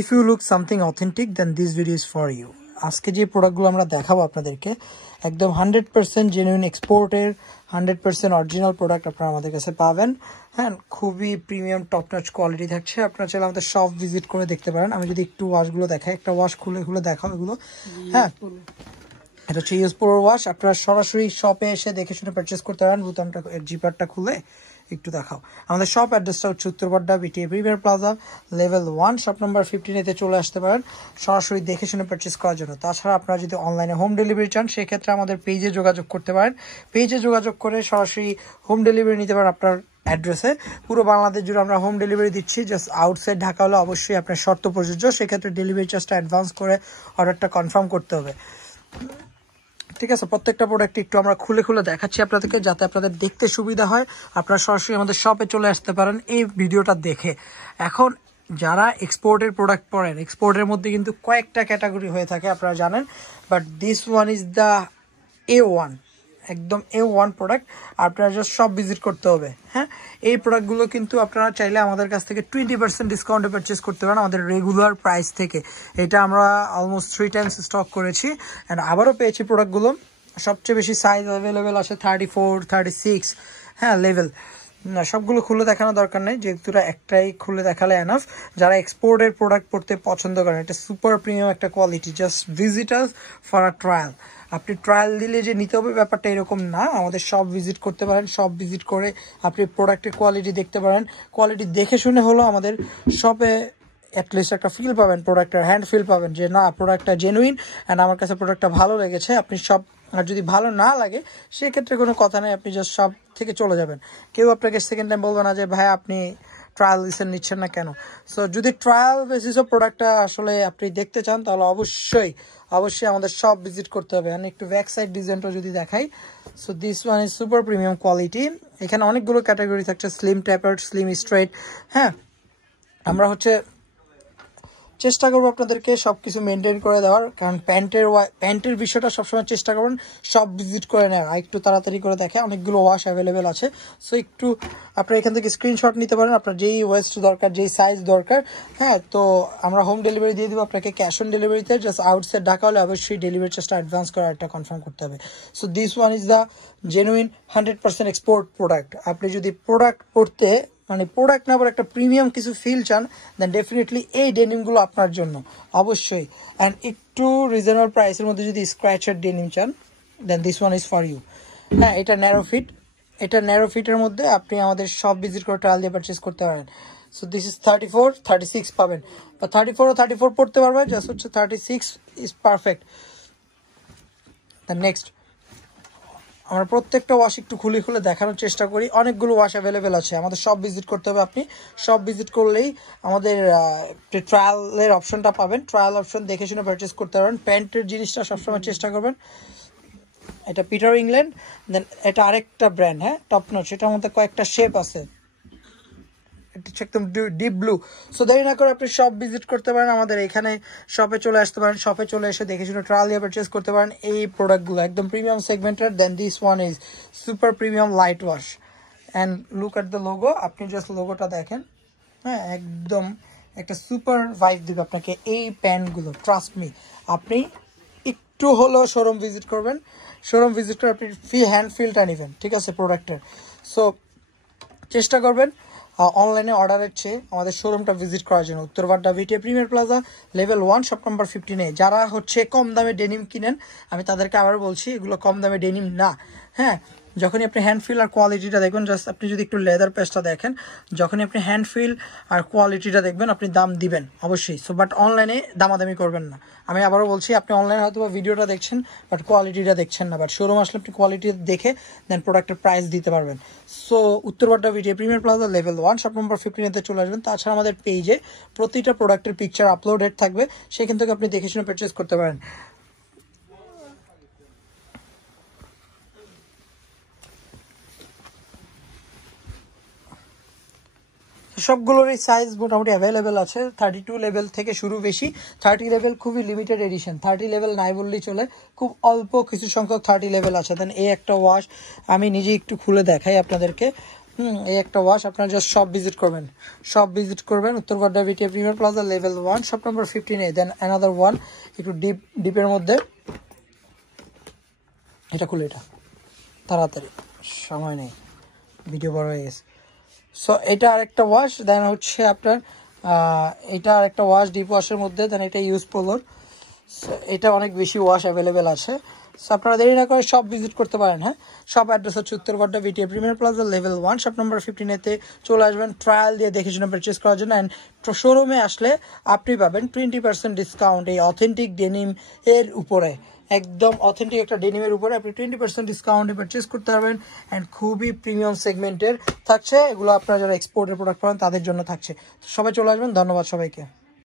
If you look something authentic, then this video is for you. আজকে যে প্রোডাক্টগুলো আমরা দেখাবো আপনাদেরকে একদম 100% জেনুইন এক্সপোর্টের 100% অরিজিনাল প্রোডাক্ট আপনারা আমাদের কাছে পাবেন। হ্যাঁ, খুবই প্রিমিয়াম টপ নচ কোয়ালিটি থাকছে। আপনারা চাইলে আমাদের শপ ভিজিট করে দেখতে পারেন। আমি যদি একটু ওয়াশগুলো দেখাই, একটা ওয়াশ খুলে দেখাও এগুলো। হ্যাঁ, এটা হচ্ছে ইউজ প্রো ওয়াশ। আপনারা সরাসরি শপে এসে দেখে শুনে পারচেস করতে পারেন। বুতামটা জিপারটা খুলে একটু দেখাও। আমাদের শপ অ্যাড্রেসটা হচ্ছে Uttarpara BTA premier plaza level 1 shop number 15 চলে আসতে পারেন সরাসরি দেখে শুনে পারচেস করার জন্য। তাছাড়া আপনারা যদি অনলাইনে হোম ডেলিভারি চান সেক্ষেত্রে আমাদের পেজে যোগাযোগ করতে পারেন। পেজে যোগাযোগ করে সরাসরি হোম ডেলিভারি নিতে পারেন আপনার অ্যাড্রেসে। পুরো বাংলাদেশ জুড়ে আমরা হোম ডেলিভারি দিচ্ছি। জাস্ট আউটসাইড ঢাকা হলে অবশ্যই আপনার শর্ত প্রযোজ্য, সেক্ষেত্রে ডেলিভারি চার্জটা অ্যাডভান্স করে অর্ডারটা কনফার্ম করতে হবে। ঠিক আছে, প্রত্যেকটা প্রোডাক্ট একটু আমরা খুলে দেখাচ্ছি আপনাদেরকে, যাতে আপনাদের দেখতে সুবিধা হয়। আপনারা সরাসরি আমাদের শপে চলে আসতে পারেন এই ভিডিওটা দেখে। এখন যারা এক্সপোর্টের প্রোডাক্ট পড়েন, এক্সপোর্টের মধ্যে কিন্তু কয়েকটা ক্যাটাগরি হয়ে থাকে আপনারা জানেন, but this one is the A1, একদম A1 প্রোডাক্ট। আপনারা জাস্ট শপ ভিজিট করতে হবে। হ্যাঁ, এই প্রোডাক্টগুলো কিন্তু আপনারা চাইলে আমাদের কাছ থেকে 20% ডিসকাউন্টে পারচেস করতে পারেন আমাদের রেগুলার প্রাইস থেকে। এটা আমরা অলমোস্ট 3 টাইমস স্টক করেছি অ্যান্ড আবারও পেয়েছি প্রোডাক্টগুলো। সবচেয়ে বেশি সাইজ অ্যাভেলেবেল আছে 34, 36 হ্যাঁ লেভেল। না, সবগুলো খুলে দেখানো দরকার নেই, যেহেতু একটাই খুলে দেখালে এনাফ। যারা এক্সপোর্টের প্রোডাক্ট পড়তে পছন্দ করেন, এটা সুপার প্রিমিয়াম একটা quality. Just visit us for a trial. আপনি ট্রায়াল দিলে যে নিতে হবে ব্যাপারটা এরকম না। আমাদের শপ ভিজিট করতে পারেন, শপ ভিজিট করে আপনি প্রোডাক্টের কোয়ালিটি দেখতে পারেন। কোয়ালিটি দেখে শুনে হলো আমাদের শপে অ্যাটলিস্ট একটা ফিল পাবেন, প্রোডাক্টের হ্যান্ড ফিল পাবেন যে না প্রোডাক্টটা জেনুইন অ্যান্ড আমার কাছে প্রোডাক্টটা ভালো লেগেছে। আপনি সব, আর যদি ভালো না লাগে সেক্ষেত্রে কোনো কথা নেই, আপনি জাস্ট শপ থেকে চলে যাবেন। কেউ আপনাকে সেকেন্ড টাইম বলবে না যে ভাই আপনি ট্রায়াল নিচ্ছেন না কেন। সো যদি ট্রায়াল বেসিসও প্রোডাক্টটা আসলে আপনি দেখতে চান তাহলে অবশ্যই আমাদের শপ ভিজিট করতে হবে। আমি একটু ব্যাক সাইড ডিজাইনটা যদি দেখাই, so this one is super premium quality. এখানে অনেকগুলো ক্যাটাগরি থাকছে, স্লিম ট্যাপার্ড, স্লিম স্ট্রেট। হ্যাঁ, আমরা চেষ্টা করবো আপনাদেরকে সব কিছু মেনটেন করে দেওয়ার, কারণ প্যান্টের বিষয়টা সবসময় চেষ্টা করবেন সব ভিজিট করে নেওয়ার। আর একটু তাড়াতাড়ি করে দেখে, অনেকগুলো ওয়াশ অ্যাভেলেবেল আছে। সো একটু আপনারা এখান থেকে স্ক্রিনশট নিতে পারেন আপনার যেই ওয়েস্ট দরকার, যেই সাইজ দরকার। হ্যাঁ, তো আমরা হোম ডেলিভারি দিয়ে দেবো আপনাকে ক্যাশ অন ডেলিভারিতে। জাস্ট আউটসাইড ঢাকা হলে অবশ্যই ডেলিভারি চার্জটা অ্যাডভান্স করে একটা কনফার্ম করতে হবে। So this one is the genuine 100% export product. আপনি যদি প্রোডাক্ট পড়তে প্রোডাক্ট না একটা প্রিমিয়াম কিছু ফিল চান, দেন ডেফিনেটলি এই ডেনিমগুলো আপনার জন্য অবশ্যই। অ্যান্ড একটু রিজনেবল প্রাইসের মধ্যে যদি স্ক্র্যাচের ডেনিম চান, then this one is for you. হ্যাঁ, এটা ন্যারো ফিটের মধ্যে আপনি আমাদের শপ ভিজিট করে ট্রায়াল দিয়ে পারচেস করতে পারেন। সো দিস ইজ 34, 36 পাবেন, বা 34 ও 34 পড়তে পারবেন, জাস্ট হচ্ছে 36 ইজ পারফেক্ট। নেক্সট, আমরা প্রত্যেকটা ওয়াশ একটু খুলে দেখানোর চেষ্টা করি। অনেকগুলো ওয়াশ অ্যাভেলেবেল আছে, আমাদের শপ ভিজিট করতে হবে। আপনি শপ ভিজিট করলেই আমাদের ট্রায়ালের অপশনটা পাবেন। ট্রায়াল অপশন দেখে শুনে পারচেস করতে পারবেন। প্যান্টের জিনিসটা সবসময় চেষ্টা করবেন। এটা পিটার ইংল্যান্ড, দেন এটা আরেকটা ব্র্যান্ড, হ্যাঁ টপ নচ। এটার মধ্যে কয়েকটা শেপ আছে, একদম ডিপ ব্লু। সো দেরি না করে আপনি শপ ভিজিট করতে পারেন, আমাদের এখানে শপে চলে আসতে পারেন। শপে চলে এসে দেখে শুনে ট্রায়াল দিয়ে পারচেস করতে পারেন এই প্রোডাক্টগুলো, একদম প্রিমিয়াম সেগমেন্টের। Then this one is super premium light wash and look at the logo. আপনি জাস্ট লোগোটা দেখেন, হ্যাঁ একদম একটা সুপার ভাইব দিবে আপনাকে এই প্যান্টগুলো। ট্রাস্ট মি, আপনি একটু হলেও শোরুম ভিজিট করবেন। শোরুম ভিজিট করে আপনি হ্যান্ড ফিলটা নেবেন, ঠিক আছে প্রোডাক্টের। সো চেষ্টা করবেন অনলাইনে অর্ডারের চেয়ে আমাদের শোরুমটা ভিজিট করার জন্য। Uttarpara BTA premier plaza level 1 shop number 15। যারা কম দামে ডেনিম কিনেন, আমি তাদেরকে আবার বলছি এগুলো কম দামে ডেনিম না। হ্যাঁ, যখনই আপনি হ্যান্ড ফিল আর কোয়ালিটিটা দেখবেন, জাস্ট আপনি যদি একটু লেদার পেজটা দেখেন, যখনই আপনি হ্যান্ড ফিল আর কোয়ালিটিটা দেখবেন আপনি দাম দিবেন অবশ্যই। সো বাট অনলাইনে দামাদামি করবেন না। আমি আবারও বলছি, আপনি অনলাইনে হয়তো বা ভিডিওটা দেখছেন বাট কোয়ালিটিটা দেখছেন না, বাট শোরুম আসলে আপনি কোয়ালিটি দেখে দেন প্রোডাক্টের প্রাইস দিতে পারবেন। So Uttarpara BTA premier plaza level 1 shop number 15 চলে আসবেন। তাছাড়া আমাদের পেজে প্রতিটা প্রোডাক্টের পিকচার আপলোডেড থাকবে, সেখান থেকে আপনি দেখে শুনে পারচেস করতে পারেন। সবগুলোরই সাইজ মোটামুটি অ্যাভেলেবেল আছে। 32 লেভেল থেকে শুরু, বেশি 30 লেভেল খুবই লিমিটেড এডিশন। 30 লেভেল নাই বললেই চলে, খুব অল্প কিছু সংখ্যক 30 লেভেল আছে। দেন এই একটা ওয়াশ আমি নিজে একটু খুলে দেখাই আপনাদেরকে। এই একটা ওয়াশ আপনারা জাস্ট শপ ভিজিট করবেন Uttarpara BTA premier plaza level 1 shop number 15A। Then another one একটু ডিপের মধ্যে, এটা খুলে, এটা তাড়াতাড়ি সময় নেই, ভিডিও বড় হয়ে গেছে। সো এটা আরেকটা ওয়াশ। দেন হচ্ছে আপনার এটা আরেকটা ওয়াশ ডিপ ওয়াশের মধ্যে। দেন এটা ইউজ পোলোর। সো এটা অনেক বেশি ওয়াশ অ্যাভেলেবেল আছে। সো আপনারা দেরি না করে সব ভিজিট করতে পারেন। হ্যাঁ, সব অ্যাড্রেস হচ্ছে Uttarpara BTA premier plaza level 1 shop number 15A চলে আসবেন ট্রায়াল দিয়ে দেখে শুনে পারচেস করার জন্য। অ্যান্ড শোরুমে আসলে আপনি পাবেন 20% ডিসকাউন্ট এই অথেন্টিক ডেনিম এর উপরে। একদম অথেন্টিক একটা ডেনিমের উপরে আপনি 20% ডিসকাউন্টে পারচেস করতে পারবেন। অ্যান্ড খুবই প্রিমিয়াম সেগমেন্টের থাকছে এগুলো। আপনারা যারা এক্সপোর্টের প্রোডাক্ট পাবেন তাদের জন্য থাকছে। তো সবাই চলে আসবেন। ধন্যবাদ সবাইকে।